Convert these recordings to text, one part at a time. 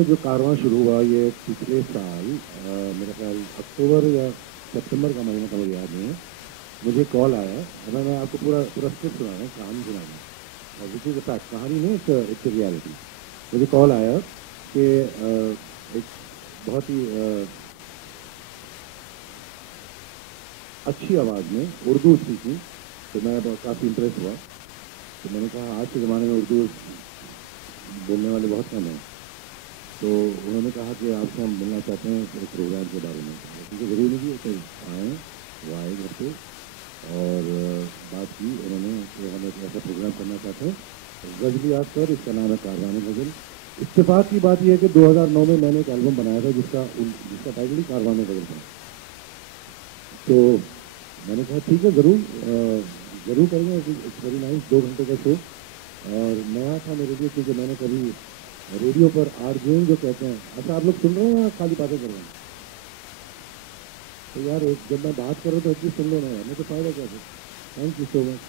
ये जो कारवां शुरू हुआ ये पिछले साल मेरा ख्याल अक्टूबर या सितंबर का महीना था, मुझे याद नहीं है। मुझे कॉल आया और मैं आपको पूरा पूरा स्क्रिप्ट सुना रहा हूँ, कहानी सुना रहा हूँ, और विच इज़ फैक्ट, कहानी नहीं, इट्स रियलिटी। मुझे कॉल आया कि एक बहुत ही अच्छी आवाज़ में उर्दू सीखी, तो मैं काफ़ी इम्प्रेस हुआ। तो मैंने कहा आज के ज़माने में उर्दू बोलने वाले बहुत कम हैं, तो उन्होंने कहा कि आपसे हम मिलना चाहते हैं इस प्रोग्राम के बारे में। क्योंकि ज़रूरी नहीं कि आए, वो आए घर पे और बात की उन्होंने कि हम एक ऐसा प्रोग्राम करना चाहते हैं गज़ल याद कर, इसका नाम है कारवान गज़ल। इत्तेफाक की बात यह है कि 2009 में मैंने एक एल्बम बनाया था जिसका टाइटल ही कारवान गज़ल था। तो मैंने कहा ठीक है, ज़रूर करेंगे, इट्स वेरी नाइस। 2 घंटे का शो और नया था मेरे लिए, क्योंकि मैंने कभी रेडियो पर आरजेएम जो कहते हैं, अच्छा आप लोग सुन रहे हैं या खाली बातें कर रहे हैं? तो यार एक जब मैं बात कर रहा हूँ तो अच्छी सुन लेना है, मैं तो फायदा क्या है। Thank you so much.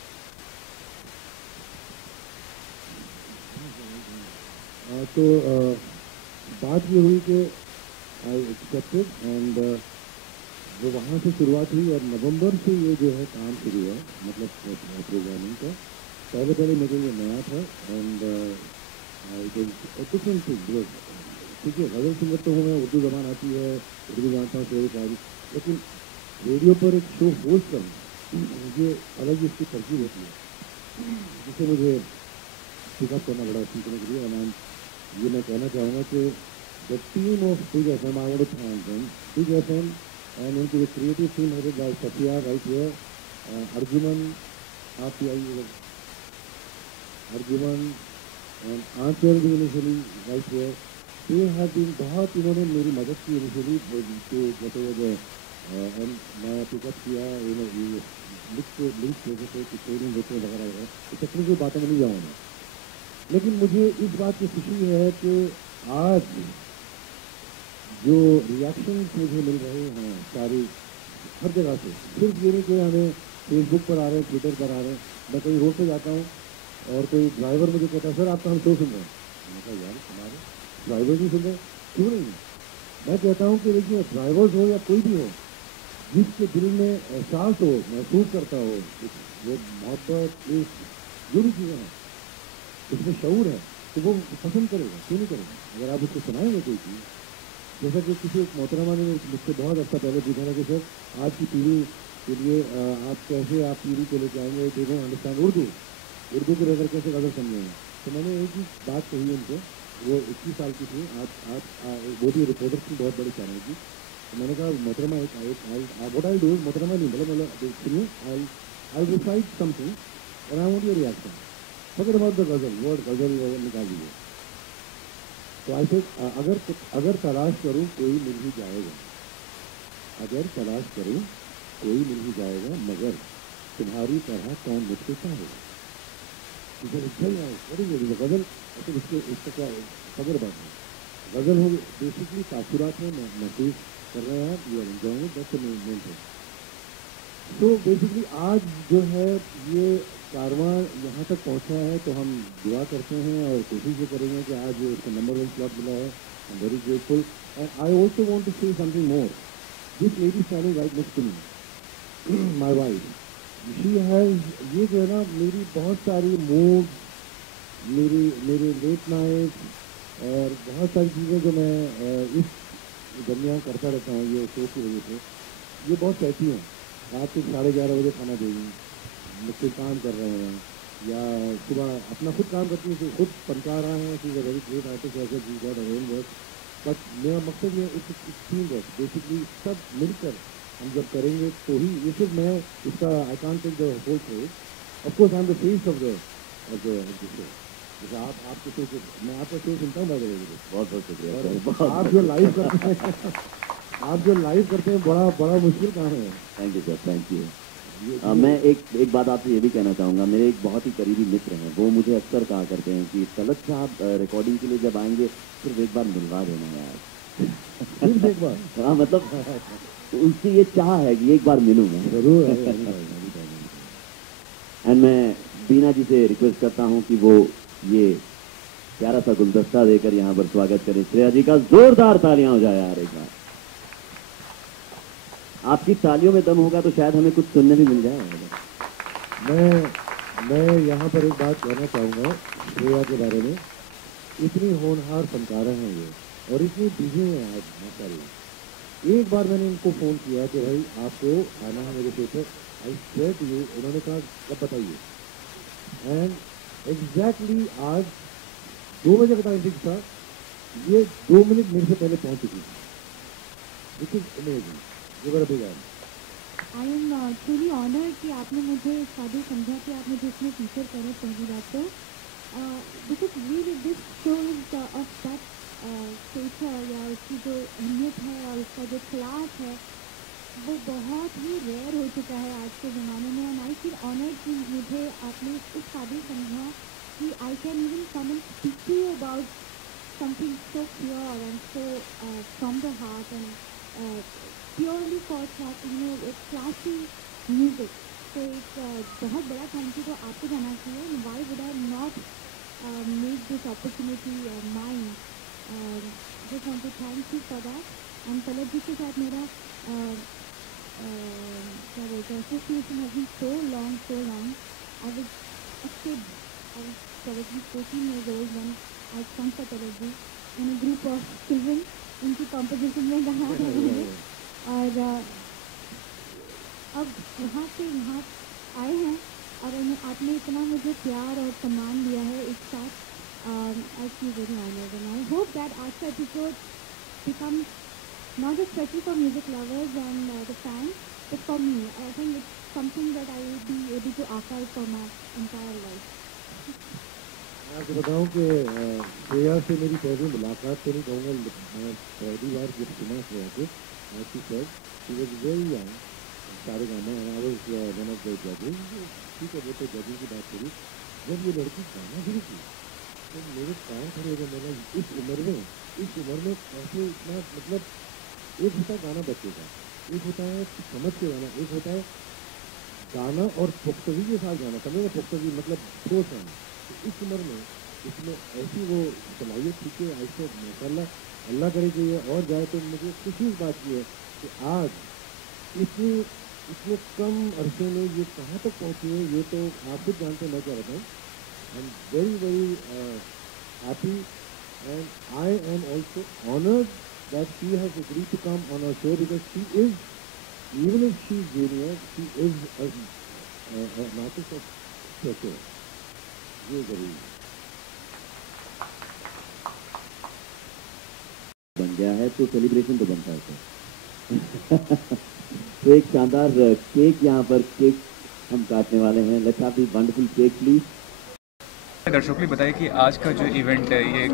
तो बात ये हुई कि आई एक्सेप्टेड एंड वो वहाँ से शुरुआत हुई और नवंबर से ये जो है काम शुरू हुआ, मतलब प्रोग्रामिंग का। पहले मेरे लिए नया था एंड डिफरेंट थिंग। ठीक है, गज़ल सिंगर तो हूँ मैं, उर्दू ज़बान आती है, उर्दू जानता हूँ, शेर शायरी, लेकिन रेडियो पर एक शो होस्ट करना ये अलग ही इसकी तरकीब होती है, जिसे मुझे पिकअप करना पड़ा सीखने के लिए। और ये मैं कहना चाहूँगा कि the team of big FM, I want to thank them, big FM and इनकी जो creative team headed by Safia right here, Arjuman, आप भी आइए, अर्जुमन एंड आंचल भी इनिशियली राइट हियर, ये हैव बीन, बहुत इन्होंने मेरी मदद की इनिशियली के जैसे एंड मैं पिकअप किया, लिंक जैसे थे कि ट्रेनिंग देते हैं वगैरह वगैरह, इस टेक्निकल बातों में नहीं जाऊँगा। लेकिन मुझे इस बात की खुशी है कि आज जो रिएक्शन मुझे मिल रहे हैं सारी हर जगह से, सिर्फ ये नहीं कि हमें फेसबुक पर आ रहे हैं, ट्विटर पर आ रहे हैं, मैं कहीं रोड पे जाता हूँ और कोई ड्राइवर मुझे कहता है सर आपका हम शो सुन रहे हैं, मैं कहा यार हमारे ड्राइवर नहीं सुन रहे, क्यों नहीं? मैं कहता हूँ कि देखिए ड्राइवर्स हो या कोई भी हो, जिसके दिल में एहसास हो, महसूस करता हो, वो मोहब्बत, जो भी चीज़ें हैं उसमें शऊर है, तो वो पसंद करेगा, क्यों नहीं करेगा? अगर आप उसको सुनाएंगे कोई चीज़, जैसा कि किसी एक मोहतरमा ने मुझसे बहुत अर्सा पहले पूछा था कि सर आज की पीढ़ी के लिए आप कैसे आप पीढ़ी को लेकर आएंगे, दे डोंट अंडरस्टैंड उर्दू को लेकर कैसे गज़ल समझेंगे? तो मैंने एक ही बात कही उनको, वो 21 साल की थी, आज वो भी रिपोर्टर थी बहुत बड़ी चैनल की। तो मैंने कहा मोहतरमा व्हाट आई डू, मोहतरमा नहीं बोला, सुनिए, I decide something and I want your reaction, forget about the ghazal, word ghazal निकाल दीजिए। तो ऐसे अगर तलाश करूं कोई मिल ही जाएगा, अगर तलाश करूं कोई मिल ही जाएगा, मगर तुम्हारी तरह कौन मुझसे चाहेगा। गज़ल ऐसे इसका क्या फगर बात है, गज़ल हो बेसिकली तासुरात में महसूस कर रहे हैं, you are enjoying it, that's the main thing. तो बेसिकली आज जो है ये कारवां यहाँ तक पहुँचा है, तो हम दुआ करते हैं और कोशिश ये करेंगे कि आज इसको नंबर 1 स्लॉट मिला है। I am very grateful and I also want to say something more. This lady standing right next to me, my wife, she has, ये जो है ना मेरी बहुत सारी मूड, मेरे लेट नाइट और बहुत सारी चीज़ें जो मैं इस दरमियान करता रहता हूँ ये शो की वजह से, ये बहुत कहती हैं रात के 11:30 बजे खाना देगी, मुझसे काम कर रहे हैं या सुबह अपना खुद काम करती है, खुद पनका रहा है, she is a very great artist, ऐसे she got her own work, but मेरा मकसद ये इट्स टीम वर्क, बेसिकली सब मिलकर हम जब करेंगे तो ही ये सिर्फ मैं इसका I can't take the whole credit, of course I am the face of the show. जैसे आपके शो से मैं आपका शो सुनता हूँ, बहुत बहुत शुक्रिया। आप जो लाइव करते हैं आप जो लाइव करते हैं बड़ा मुश्किल काम है। Thank you sir, thank you. मैं एक बात आपसे ये भी कहना चाहूँगा, मेरे एक बहुत ही करीबी मित्र हैं, वो मुझे अक्सर कहा करते हैं कि तलत साहब रिकॉर्डिंग के लिए जब आएंगे सिर्फ एक बार मिलवा देना यार। सिर्फ एक बार? हाँ, मतलब तो उनसे ये चाह है कि एक बार मिलूँ मैं जरूर। एंड मैं बीना जी से रिक्वेस्ट करता हूँ कि वो ये प्यारा सा गुलदस्ता देकर यहाँ पर स्वागत करें श्रेया जी का। जोरदार तालियां हो जाए यार एक बार। आपकी तालियों में दम होगा तो शायद हमें कुछ सुनने भी मिल जाए। मैं यहाँ पर एक बात कहना चाहूँगा श्रेया के बारे में। इतनी होनहार फनकारा हैं ये और इतनी बिजी हैं आज माशाल्लाह। एक बार मैंने इनको फ़ोन किया कि भाई आपको आना है मेरे शो पे, आई सेड यू, उन्होंने कहा कब बताइए, एंड एग्जैक्टली आज 2 बजे का टाइम फिक्स था, ये 2 मिनट मेरे से पहले पहुंच चुकी थी। Which is amazing. You were a big M. I am truly honoured कि आपने मुझे शादी समझा कि आप मुझे इसमें फीचर करें पहली बात तो। Because really this shows of that stature या उसकी जो अहमियत है और उसका जो क्लास है वो बहुत ही रेयर हो चुका है आज के ज़माने में। एंड आई फील ऑनर्ड कि मुझे आपने इस काबिल समझा कि I can even come and speak to you about something so pure and so from the heart and purely for classy music. तो एक बहुत बड़ा थैंक यू तो आपको जाना चाहिए। Why would I not make this opportunity mine. Just want to thank you for that. And Talat ji के साथ मेरा क्या बोलते हैं association has been so long. I was a kid, I was probably 14 years old when I sung for Talat ji in a group of children। उनकी composition में गाना था मैंने। और अब यहाँ से यहाँ आए हैं और आपने इतना मुझे प्यार और सम्मान दिया है एक साथ। I feel very honoured and I hope that आज का episode become not just special for music lovers and the fans, but for me. I think it's something that I will be able to archive for my entire life. मैं आपको बताऊँ कि श्रेया से मेरी पहली मुलाकात तो नहीं कहूँगा, मैं पहली बार जब सुना श्रेया को, she said she was very young, सारे गाना I was one of the जजेस। ठीक है, वो तो जजेस की बात करी। जब ये लड़की गाना शुरू की तो मेरे कान खड़े हो गए। मैंने इस उम्र में कैसे इतना, मतलब एक होता है गाना बच्चे का, एक होता है समझ के गाना, एक होता है गाना और पुख्तगी के साथ गाना। समझे ना, पुख्तगी मतलब ठोस गाना। तो इस उम्र में इसमें ऐसी वो सलाहियत थी कि ऐसे माशाल्लाह अल्लाह करे कि ये और जाए। तो मुझे खुशी इस बात की है कि आज इतने कम अरसे में ये कहाँ तक पहुँची है, ये तो आप खुद जानते हैं, मैं क्या बताऊँ। आई am very happy and I am also honoured that she has agreed to come on our show because she is, even if she is junior, she is an artist of stature. ये जरूरी बन गया है तो celebration तो बनता है। तो एक शानदार केक यहाँ पर केक हम काटने वाले हैं। Let's have this wonderful cake please. दर्शकों को बताइए कि आज का जो इवेंट है ये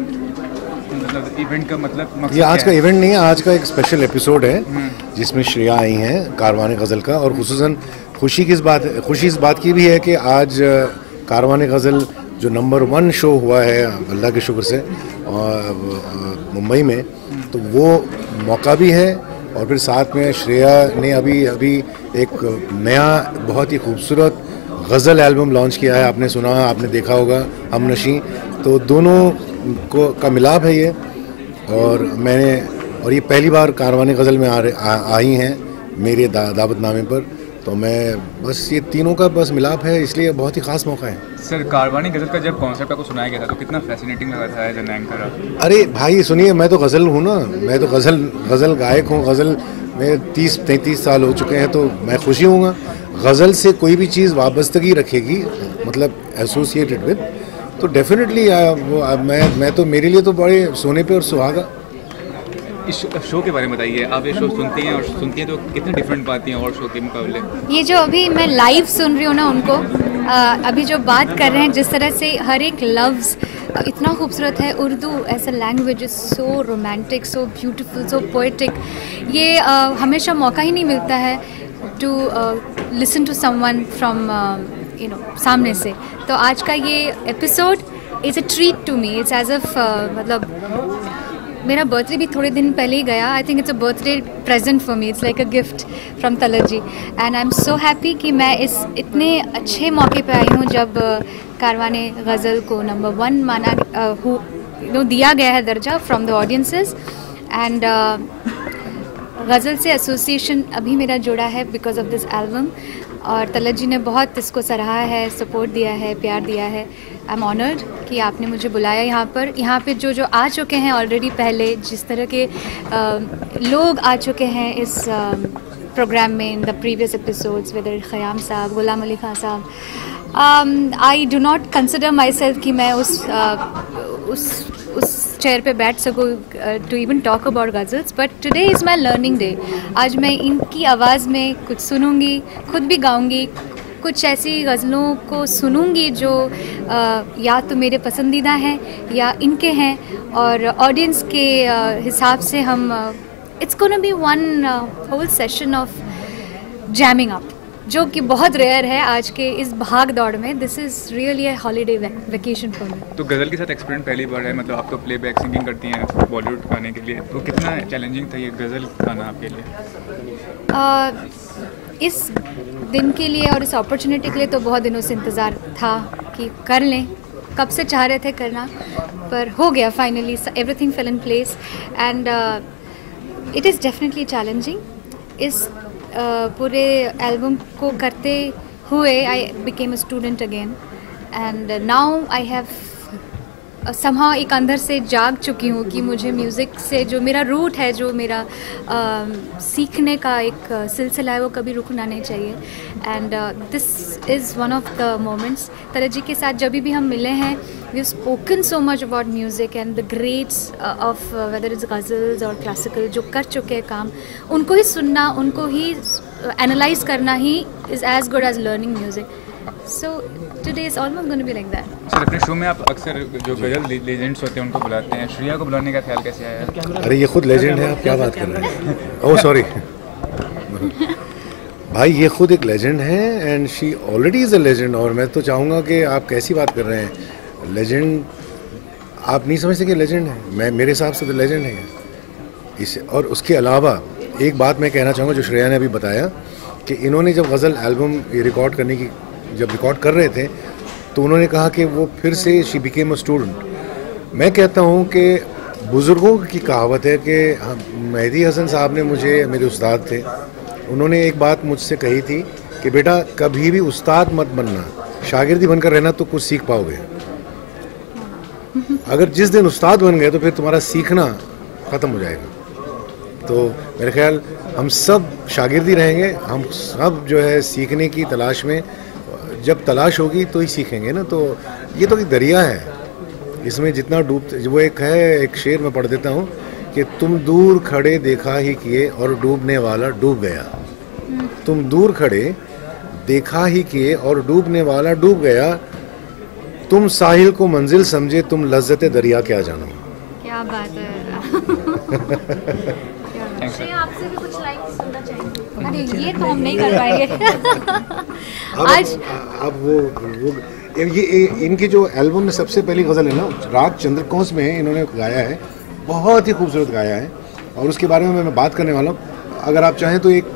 मतलब इवेंट का मतलब मकसद ये आज का है? इवेंट नहीं है, आज का एक स्पेशल एपिसोड है जिसमें श्रेया आई हैं कारवान गज़ल का। और खुसूसन खुशी इस बात की भी है कि आज कारवान गज़ल जो नंबर 1 शो हुआ है अल्लाह के शुक्र से मुंबई में, तो वो मौका भी है। और फिर साथ में श्रेया ने अभी एक नया बहुत ही खूबसूरत गज़ल एल्बम लॉन्च किया है। आपने सुना, आपने देखा होगा, हमनशी। तो दोनों का मिलाप है ये। और ये पहली बार कारवान गज़ल में आई हैं मेरे दावतनामे पर। तो मैं बस ये तीनों का बस मिलाप है, इसलिए बहुत ही ख़ास मौका है। सर कारवानी गज़ल का जब कॉन्सेप्ट आपको सुनाया गया था तो कितना फैसिनेटिंग लगा था एज एन एंकर? अरे भाई सुनिए, मैं तो गज़ल हूँ ना, मैं तो गज़ल गायक हूँ। गज़ल में 30-33 साल हो चुके हैं, तो मैं खुशी हूँगा। गज़ल से कोई भी चीज़ वाबस्तगी रखेगी, मतलब एसोसिएटेड विद, तो डेफिनेटली मैं तो मेरे लिए तो बड़े सोने पे और सुहागा। इस शो के बारे में बताइए। आप ये शो सुनती हैं तो कितनी डिफरेंट पाती हैं और शो के मुकाबले? ये जो अभी मैं लाइव सुन रही हूँ ना उनको, अभी जो बात कर रहे हैं, जिस तरह से हर एक लफ्ज़ इतना खूबसूरत है। Urdu as a language is so romantic, so beautiful, so poetic. ये हमेशा मौका ही नहीं मिलता है to listen to someone from सामने से। तो आज का ये episode is a treat to me. It's as if मतलब मेरा बर्थडे भी थोड़े दिन पहले ही गया। I think it's a birthday present for me. It's like a gift from Talat ji and I am so happy कि मैं इस इतने अच्छे मौके पे आई हूँ जब कारवाने गज़ल को नंबर 1 माना दिया गया है दर्जा फ्रॉम द ऑडियंसेस. एंड गज़ल से एसोसिएशन अभी मेरा जुड़ा है बिकॉज ऑफ दिस एल्बम. और तलत जी ने बहुत इसको सराहा है, सपोर्ट दिया है, प्यार दिया है. आई एम ऑनर्ड कि आपने मुझे बुलाया यहाँ पर. यहाँ पे जो आ चुके हैं ऑलरेडी, पहले जिस तरह के लोग आ चुके हैं इस प्रोग्राम में in the previous episodes, whether Khayyam sahab, Ghulam Ali Khan sahab, I do not consider myself कि मैं उस चेयर पे बैठ सकूँ to even talk about ghazals. But today is my learning day. आज मैं इनकी आवाज़ में कुछ सुनूंगी, खुद भी गाऊंगी, कुछ ऐसी गज़लों को सुनूंगी जो या तो मेरे पसंदीदा हैं या इनके हैं. और ऑडियंस के हिसाब से हम it's gonna be one whole session of jamming up, जो कि बहुत रेयर है आज के इस भाग दौड़ में. This is really a holiday vacation for me. तो गज़ल के साथ एक्सपेरिमेंट पहली बार है, मतलब आप तो प्लेबैक सिंगिंग करती हैं बॉलीवुड गाने के लिए, तो कितना चैलेंजिंग था ये गज़ल गाना आपके लिए? इस दिन के लिए और इस अपॉर्चुनिटी के लिए तो बहुत दिनों से इंतज़ार था कि कर लें. कब से चाह रहे थे करना, पर हो गया finally. Everything fail in place and it is definitely challenging. इस पूरे एल्बम को करते हुए I became a student again. And now I have somehow एक अंदर से जाग चुकी हूँ कि मुझे म्यूज़िक से जो मेरा रूट है, जो मेरा सीखने का एक सिलसिला है, वो कभी रुकना नहीं चाहिए. And this is one of the moments. Talat ji के साथ जब भी हम मिले हैं, we have spoken so much about music and the greats of whether is ghazals और क्लासिकल जो कर चुके हैं काम, उनको ही सुनना, उनको ही एनालाइज करना ही is as good as learning music. So today is almost going to be like that. Sir, अपने शो में आप अक्सर जो गज़ल लेजेंड्स होते हैं उनको बुलाते हैं. श्रेया को बुलाने का ख्याल कैसे आया? अरे ये खुद लेजेंड है, आप क्या बात कर रहे हैं? ओह सॉरी भाई, ये खुद एक लेजेंड है and she already is a legend. और मैं तो चाहूँगा कि आप कैसी बात कर रहे हैं. लेजेंड आप नहीं समझते कि लेजेंड है? मेरे हिसाब से तो लेजेंड है इस. और उसके अलावा एक बात मैं कहना चाहूँगा, जो श्रेया ने अभी बताया कि इन्होंने जब गज़ल एल्बम रिकॉर्ड करने की जब रिकॉर्ड कर रहे थे तो उन्होंने कहा कि वो फिर से शी बिकेम अ स्टूडेंट. मैं कहता हूँ कि बुज़ुर्गों की कहावत है कि मेहदी हसन साहब ने मेरे उस्ताद थे, उन्होंने एक बात मुझसे कही थी कि बेटा कभी भी उस्ताद मत बनना, शागिर्दी बनकर रहना तो कुछ सीख पाओगे. अगर जिस दिन उस्ताद बन गए तो फिर तुम्हारा सीखना ख़त्म हो जाएगा. तो मेरे ख्याल हम सब शागिर्दी रहेंगे, हम सब जो है सीखने की तलाश में. जब तलाश होगी तो ही सीखेंगे ना. तो ये तो एक दरिया है, इसमें जितना डूबते, वो एक शेर में पढ़ देता हूँ कि तुम दूर खड़े देखा ही किए और डूबने वाला डूब गया. तुम दूर खड़े देखा ही किए और डूबने वाला डूब गया. तुम साहिल को मंजिल समझे, तुम लज्जते दरिया क्या जानो. क्या बात है. आपसे भी कुछ लाइन सुनना चाहेंगे? अरे ये तो हम नहीं कर पाएंगे. आज अब वो ये इनकी जो एल्बम में सबसे पहली गज़ल है ना, राग चंद्रकोंस में इन्होंने गाया है, बहुत ही खूबसूरत गाया है. और उसके बारे में मैं बात करने वाला हूँ. अगर आप चाहें तो एक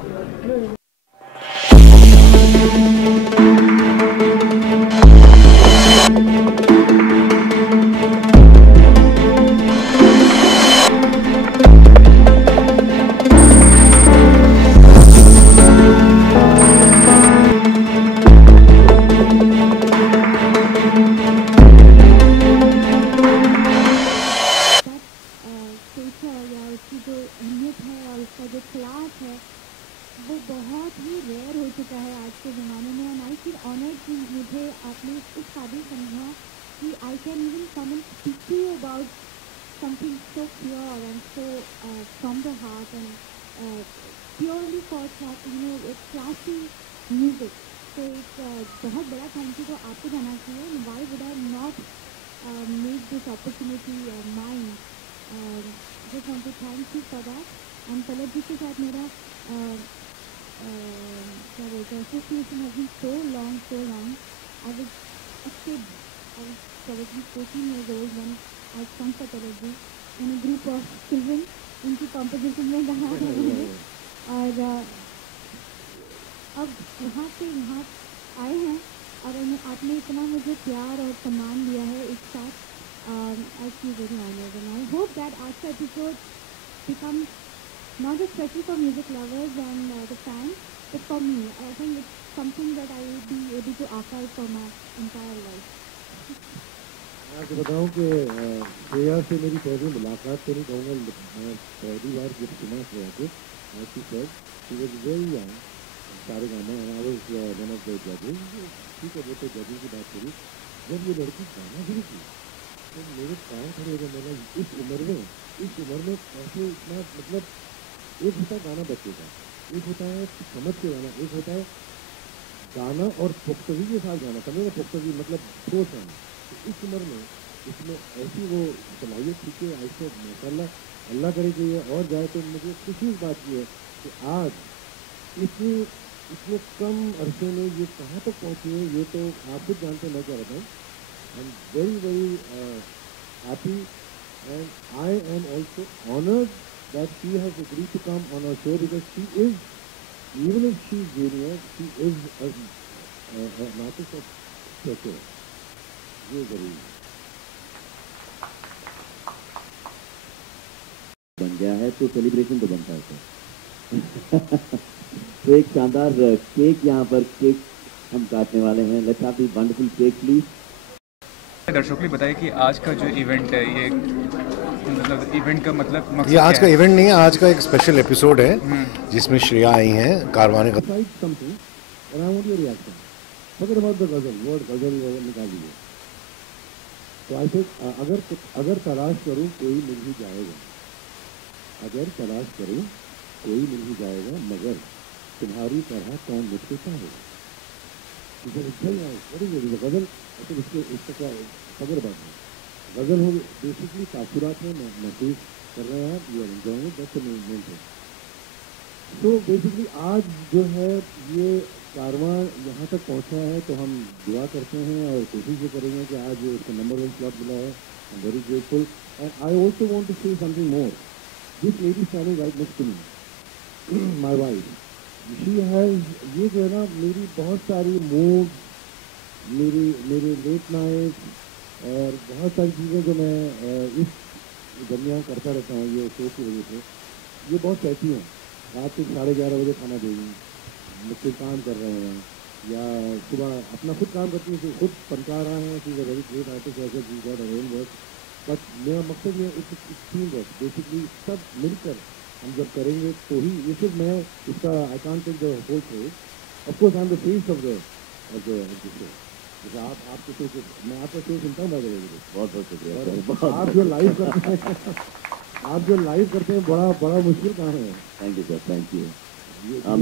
I feel very honored, and I hope that Aashka episode becomes not just special for music lovers and the fans, but for me. I think it's something that I will be able to archive for my entire life. मैं आपको बताऊं कि श्रेया से मेरी पहली मुलाकात तो नहीं कहूँगा, मैं पहली बार जब सुना श्रेया को, she said she was very young, सारे गाना I was one of the जजेस, ठीक है वो तो जजेस की बात करी, जब ये लड़की गाना शुरू की तो मेरे पाँव खड़े हो गए। मैंने इस उम्र में कैसे इतना, मतलब एक होता है गाना बच्चे का, एक होता है समझ के गाना, एक होता है गाना और पुख्तगी के साथ गाना, समझे ना, पुख्तगी मतलब ठोस गाना। तो इस उम्र में इसमें ऐसी वो सलाहियत थी कि ऐसे माशाल्लाह अल्लाह करे कि ये और जाए। तो मुझे खुशी इस बात की है कि आज इतने कम अरसे में ये कहाँ तक पहुँची है, ये तो आप खुद जानते हैं, मैं क्या बताऊँ। आई am very very happy and I am also honoured that she has agreed to come on our show, because she is, even if she is junior, she is an artist of stature. ये जरूरी बन गया है तो celebration तो बनता है। तो एक शानदार केक यहाँ पर केक हम काटने वाले हैं। Let's have this wonderful cake please. दर्शकों के लिए बताइए कि आज का जो इवेंट है, ये मतलब इवेंट का मतलब मकसद ये आज का क्या है? इवेंट नहीं है, आज का एक स्पेशल एपिसोड है जिसमें श्रेया आई हैं कारवाने का। decide something and I want your reaction. Forget about the ghazal, word ghazal निकाल दीजिए। तो I said अगर तलाश करूँ कोई मिल ही जाएगा, अगर तलाश करूँ कोई मिल ही जाएगा, मगर तुम्हारी तरह कौन मुझसे चाहेगा। गजल ऐसे इसका क्या खबर बात है, गजल हो बेसिकली तासुरात में महसूस कर रहे हैं आप, you are enjoying it, that's the main thing. तो बेसिकली आज जो है ये कारवां यहाँ तक पहुँचा है, तो हम दुआ करते हैं और कोशिश ये करेंगे कि आज इसको नंबर 1 स्लॉट मिला है। I am very grateful and I also want to say something more. This lady standing right next to me, my wife, she has, ये जो है ना मेरी बहुत सारी मूड, मेरे लेट नाइट और बहुत सारी चीज़ें जो मैं इस दरमियान करता रहता हूँ ये शो की वजह से, ये बहुत कहती हैं। रात के 11:30 बजे खाना देगी, मुझसे काम कर रहे हैं, या सुबह अपना खुद काम करती हैं, खुद फनकार रहे हैं, चीज़ वेरी ग्रेट आर्टिस्ट ऐसे चीज़ का ओन वर्क। बट मेरा मकसद ये इस टीम वर्क बेसिकली सब मिलकर हम जब करेंगे तो ही ये सिर्फ मैं इसका I can't take the whole show, of course I am the face of the show. जैसे आपके शो, मैं आपका शो सुनता हूँ, बहुत बहुत शुक्रिया। आप जो लाइव करते हैं आप जो लाइव करते हैं बड़ा मुश्किल काम है। Thank you sir, thank you.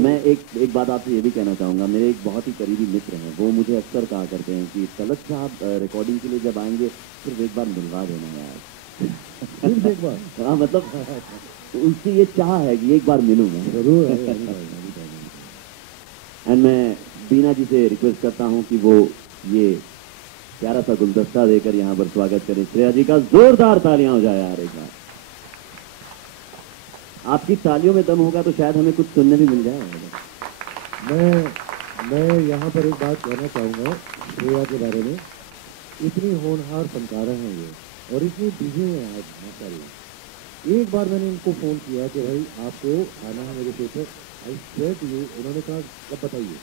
मैं एक बात आपसे ये भी कहना चाहूँगा, मेरे एक बहुत ही करीबी मित्र हैं, वो मुझे अक्सर कहा करते हैं कि तलत साहब रिकॉर्डिंग के लिए जब आएंगे सिर्फ एक बार मिलवा देना यार। सिर्फ एक बार? हाँ, मतलब तो उनकी ये चाह है कि एक बार मिलूँ मैं जरूर। एंड मैं बीना जी से रिक्वेस्ट करता हूँ कि वो ये प्यारा सा गुलदस्ता देकर यहाँ पर स्वागत करें। श्रेया जी का जोरदार तालियां हो जाए यार एक बार। आपकी तालियों में दम होगा तो शायद हमें कुछ सुनने भी मिल जाए। मैं यहाँ पर एक बात कहना चाहूँगा श्रेया के बारे में। इतनी होनहार फनकारा हैं ये और इतनी बिजी हैं आज माशाल्लाह। एक बार मैंने इनको फ़ोन किया कि भाई आपको आना है मेरे शो पर, आई स्वेयर टू यू, उन्होंने कहा कब बताइए,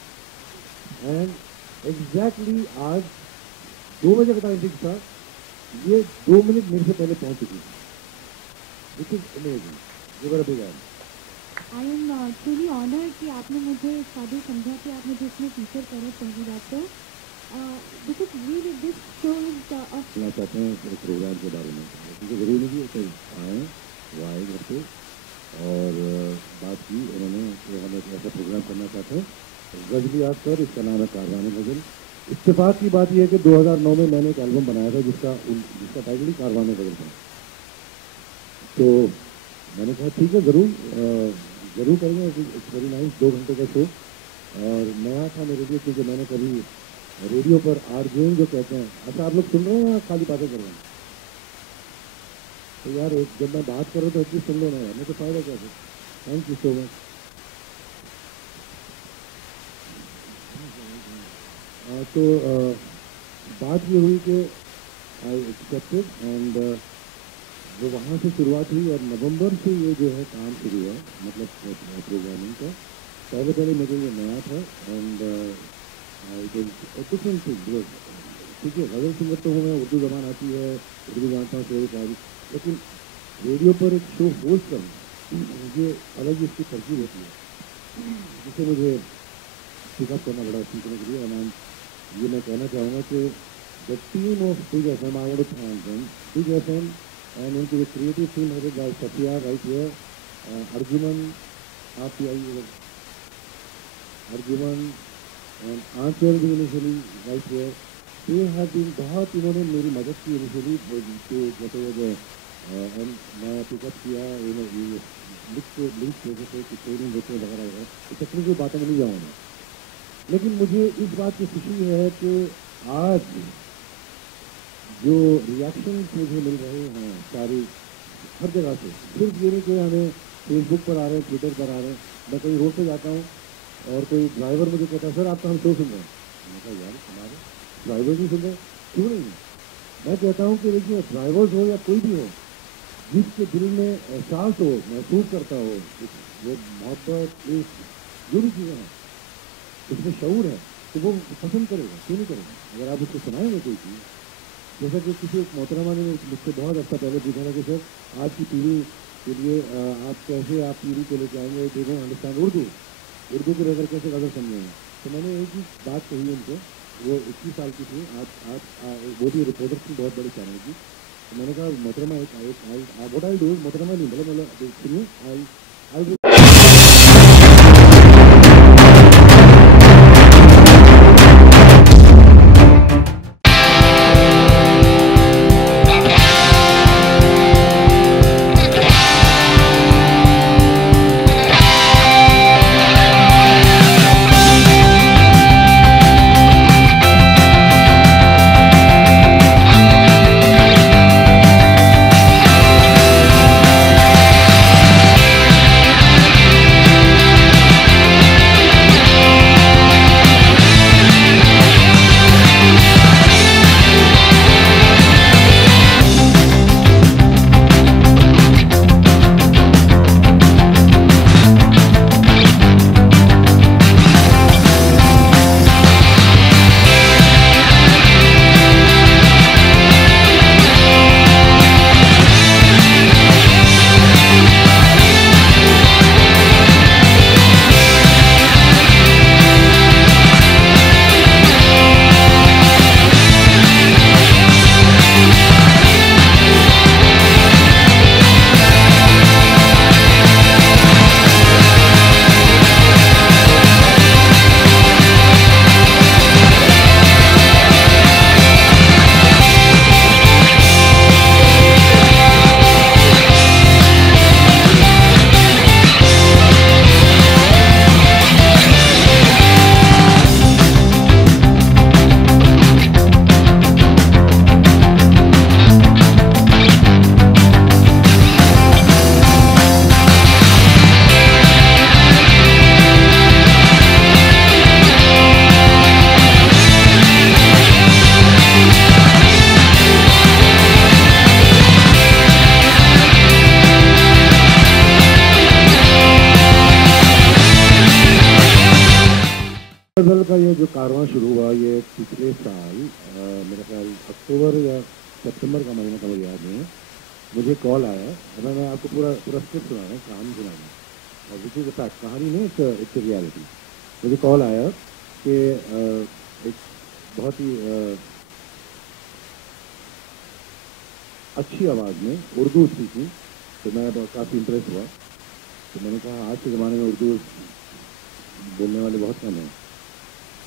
एंड एग्जैक्टली आज 2 बजे का टाइम फिक्स था, ये 2 मिनट मेरे से पहले पहुँच चुकी थी, विच इज़ अमेजिंग। ये बड़ा big I am truly honoured कि आपने मुझे शादी समझा कि आप मुझे इसमें फीचर करें पहली बात तो, because really this show is कहना चाहते हैं इस प्रोग्राम के बारे में, क्योंकि ज़रूरी नहीं है कहीं आए, वो आए घर पे और बात की उन्होंने कि हम एक ऐसा प्रोग्राम करना चाहते हैं गज़ल याद कर, इसका नाम है कारवाने गज़ल। इत्तेफाक की बात यह है कि 2009 में मैंने एक एल्बम बनाया था जिसका टाइटल ही कारवाने गज़ल था। तो मैंने कहा ठीक है ज़रूर करेंगे, इट्स वेरी नाइस। 2 घंटे का शो और नया था मेरे लिए, क्योंकि मैंने कभी रेडियो पर आरजेएन जो कहते हैं, अच्छा आप लोग सुन रहे हैं या खाली बातें कर रहे हैं? तो यार जब मैं बात कर रहा हूँ तो अच्छी सुन लेना यार, मैं तो फ़ायदा क्या है। Thank you so much. तो बात ये हुई कि आई एक्सेप्टेड एंड वो वहाँ से शुरुआत हुई और नवंबर से ये जो है काम शुरू हुआ, मतलब प्रोग्रामिंग का। पहले मेरे लिए नया था एंड डिफरेंट थिंग। ठीक है, गज़ल सिंगर तो हूँ मैं, उर्दू ज़बान आती है, उर्दू जानता हूँ शेर शायरी, लेकिन रेडियो पर एक शो होस्ट करना मुझे अलग ही उसकी तरकीब होती है, जिसे मुझे पिकअप करना बड़ा सीखने के लिए। और ये मैं कहना चाहूँगा कि the team of big FM, I want to thank them, big FM and उनकी creative team headed by Safia right here, Arjuman, आप भी आइए, अर्जुमन एंड आंचल भी इनिशियली राइट हियर। ये हैव बीन, बहुत इन्होंने मेरी मदद की इनिशियली के जैसे एंड मैं पिकअप किया, लिंक जैसे कि ट्रेनिंग देते हैं वगैरह वगैरह, टेक्निकल बातों में नहीं जाऊँगा। लेकिन मुझे इस बात की खुशी है कि आज जो रिएक्शन मुझे मिल रहे हैं सारी हर जगह से, सिर्फ ये नहीं कि हमें फेसबुक पर आ रहे हैं, ट्विटर पर आ रहे हैं, मैं कहीं रोड पर जाता हूँ और कोई ड्राइवर मुझे कहता है सर आपका हम शो सुन रहे हैं, मैं कहा यार हमारे ड्राइवर भी सुन रहे, क्यों नहीं? मैं कहता हूँ कि देखिए ड्राइवर्स हो या कोई भी हो, जिसके दिल में एहसास हो, महसूस करता हो, वो मोहब्बत, जो भी चीज़ें हैं उसमें शऊर है, तो वो पसंद करेगा, क्यों नहीं करेगा? अगर आप उसको सुनाएंगे कोई चीज़, जैसा कि किसी एक मोहतरमा ने मुझसे बहुत अच्छा पहले पूछा था कि सर आज की पीढ़ी के लिए आप कैसे आप पीढ़ी को लेकर आएंगे, दे डोंट अंडरस्टैंड उर्दू को लेकर कैसे गज़ल समझेंगे? तो मैंने एक ही बात कही उनको, वो 21 साल की थी, आज वो भी रिपोर्टर थी बहुत बड़ी चैनल की। तो मैंने कहा मोहतरमा व्हाट आई डू, मोहतरमा नहीं बोला, सुनिए आई गज़ल का ये जो कारवां शुरू हुआ ये पिछले साल मेरा ख्याल अक्टूबर या सितंबर का महीना था, मुझे याद नहीं है। मुझे कॉल आया, अगर मैं आपको पूरा स्क्रिप्ट सुना रहा हूँ, कहानी सुना रहा हूँ, और विच इज़ फैक्ट, कहानी नहीं, इट्स रियलिटी। मुझे कॉल आया कि एक बहुत ही अच्छी आवाज़ में उर्दू सीखी, तो मैं काफ़ी इम्प्रेस हुआ। तो मैंने कहा आज के ज़माने में उर्दू बोलने वाले बहुत कम हैं,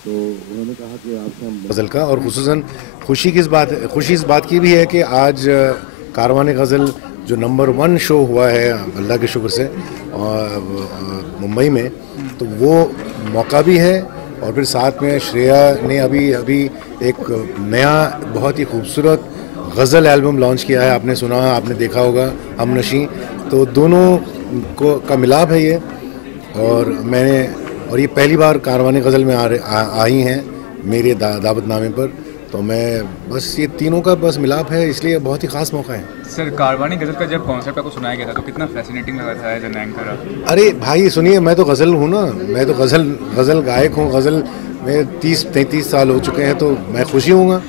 तो उन्होंने कहा कि आपसे हम गज़ल का, और खुसूसन खुशी इस बात की भी है कि आज कारवान गज़ल जो नंबर 1 शो हुआ है अल्लाह के शुक्र से मुंबई में, तो वो मौका भी है। और फिर साथ में श्रेया ने अभी एक नया बहुत ही खूबसूरत गज़ल एल्बम लॉन्च किया है, आपने सुना, आपने देखा होगा, हमनशी। तो दोनों को का मिलाप है ये, और ये पहली बार कारवान गज़ल में आई हैं मेरे दावतनामे पर। तो मैं बस ये तीनों का बस मिलाप है, इसलिए बहुत ही ख़ास मौका है। सर, कारवानी गज़ल का जब कॉन्सेप्ट आपको सुनाया गया था तो कितना फैसिनेटिंग लगा था एज एन एंकर? अरे भाई सुनिए, मैं तो गज़ल हूँ ना, मैं तो गज़ल गायक हूँ। गज़ल में 30-33 साल हो चुके हैं, तो मैं खुशी हूँगा।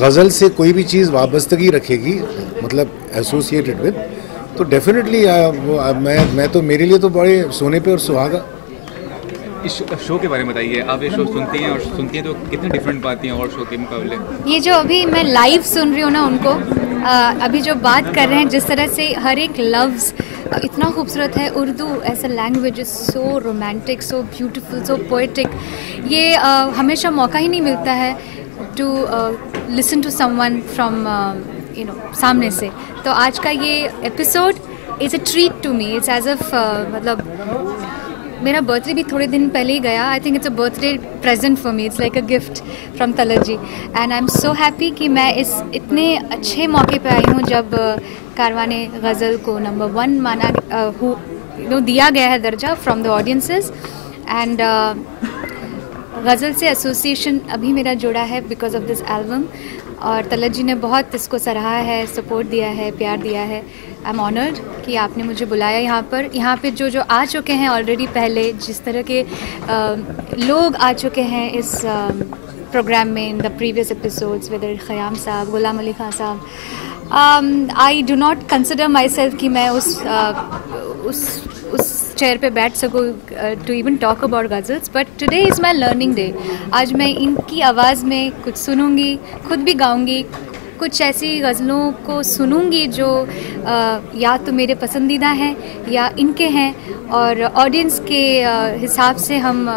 गज़ल से कोई भी चीज़ वाबस्तगी रखेगी, मतलब एसोसिएटेड विद, तो डेफिनेटली मैं तो, मेरे लिए तो बड़े सोने पे और सुहागा। इस शो के बारे में बताइए, आप ये शो सुनती हैं और सुनती हैं तो कितनी डिफरेंट पाती हैं और शो के मुकाबले? ये जो अभी मैं लाइव सुन रही हूँ ना उनको, अभी जो बात कर रहे हैं, जिस तरह से हर एक लफ्ज़ इतना खूबसूरत है। Urdu as a language is so romantic, so beautiful, so poetic. ये हमेशा मौका ही नहीं मिलता है to listen to someone from सामने से। तो आज का ये episode is a treat to me. It's as if मतलब मेरा बर्थडे भी थोड़े दिन पहले ही गया। I think it's a birthday present for me. It's like a gift from Talat ji, and I am so happy कि मैं इस इतने अच्छे मौके पे आई हूँ जब कारवाने गज़ल को नंबर 1 दिया गया है दर्जा फ्रॉम द ऑडियंसेस। एंड गज़ल से एसोसिएशन अभी मेरा जुड़ा है बिकॉज ऑफ दिस एल्बम, और तलत जी ने बहुत इसको सराहा है, सपोर्ट दिया है, प्यार दिया है। आई एम ऑनर्ड कि आपने मुझे बुलाया यहाँ पे जो आ चुके हैं ऑलरेडी, पहले जिस तरह के लोग आ चुके हैं इस प्रोग्राम में in the previous episodes, whether Khayyam sahab, Ghulam Ali Khan sahab. I do not consider myself कि मैं उस चेयर पे बैठ सकूँ to even talk about ghazals, but today is my learning day. आज मैं इनकी आवाज़ में कुछ सुनूंगी, खुद भी गाऊंगी, कुछ ऐसी गज़लों को सुनूंगी जो या तो मेरे पसंदीदा हैं या इनके हैं, और ऑडियंस के हिसाब से हम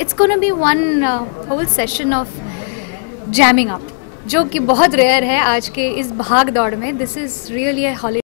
it's gonna be one whole session of jamming up, जो कि बहुत रेयर है आज के इस भाग दौड़ में। This is really a holiday.